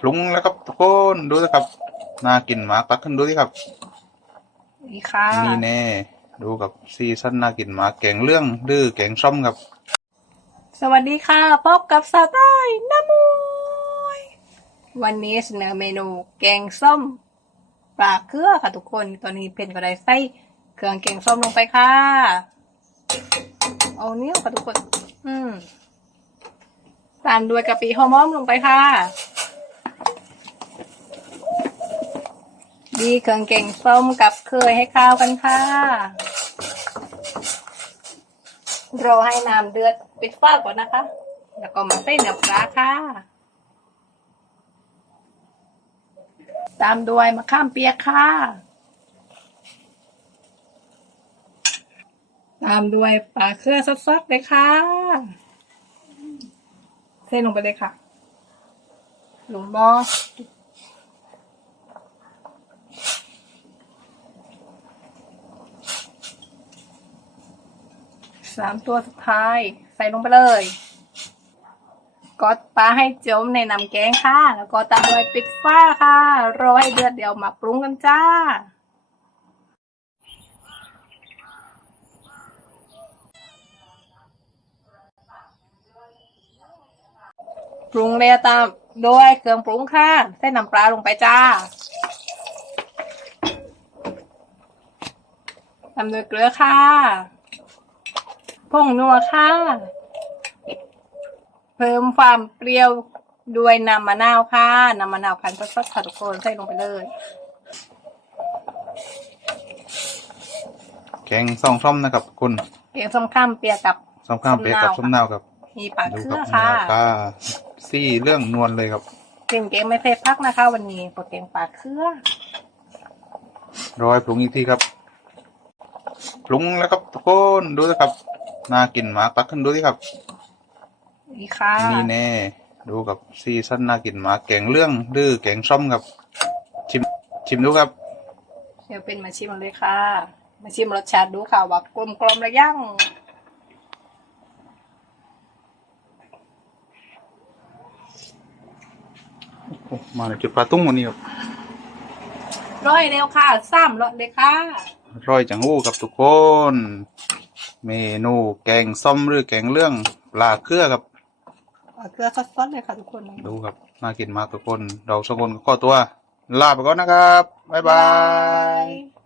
ปรุงแล้วครับทุกคนดูสิครับน่ากินมากตักขึ้นดูสิครับนี่ค่ะนี่แน่ดูกับซีซั่นน่ากินมากแกงเรื่องดื้อแกงส้มครับ สวัสดีค่ะพบกับสาวใต้น้ำมวยวันนี้เสนอเมนูแกงส้มปลาเกลือค่ะทุกคนตอนนี้เป็นกระไดไส้เครื่องแกงส้มลงไปค่ะเอาเนี้ยค่ะทุกคน อืมตามด้วยกะปิหอมๆลงไปค่ะ ดีเครื่องแกงส้มกับเคยให้ข้าวกันค่ะ รอให้น้ำเดือดปิดฟ้าก่อนนะคะ แล้วก็มาใส่เนื้อปลาค่ะ ตามด้วยมะขามเปียกค่ะ ตามด้วยปลาเครือสดๆเลยค่ะเทลงไปเลยค่ะ ลงหม้อสามตัวสุดท้าย ใส่ลงไปเลยกดปลาให้จมในน้ำแกงค่ะ แล้วก็ตามด้วยปิดฟ้าค่ะรอให้เดือดเดี๋ยวมาปรุงกันจ้า ปรุงเลยตามด้วยเครื่องปรุงค่ะใส่น้ำปลาลงไปจ้าตามด้วยเกลือค่ะ ผงนัวค่ะ เพิ่มความเปรี้ยวด้วยน้ำมะนาวค่ะ น้ำมะนาวพันธุ์สดๆค่ะทุกคนใส่ลงไปเลย แกงซองส้มนะครับคุณเปียกส้มข้ามเปียกกับส้มข้ามเปียกกับส้ส้มมนานาววครับมีปลาดูเคกัรื่บอเนื้ค่ะอปลาซี่เรื่องนวลเลยครับ เก่งเก่งไม่เทพักนะคะ วันนี้โปรแกงปลาเครื่อรอยปรุงอีกทีครับ ปรุงแล้วครับทุกคนดูสิครับ น่ากินมากตักขึ้นดูสิครับ นี่ค่ะ นี่แน่ ดูกับซีซั่นน่ากินมากแกงเรื่องดื้อแกงส้มครับ ชิมชิมดูครับ เดี๋ยวเป็นมาชิมเลยค่ะ มาชิมรสชาติดูค่ะว่ากลมกลมๆหรือยังโอ้มาในจุดปลาตุ้งวันนี้ครับร้อยเร็วค่ะสามรสเลยค่ะ ร้อยจังหู้ครับทุกคน เมนูแกงส้มหรือแกงเรื่องปลาเครือครับปลาเครือสดๆเลยค่ะทุกคนดูครับน่ากินมากทุกคน เราสองคนก็ขอตัว ลาไปก่อนนะครับ บ๊ายบายย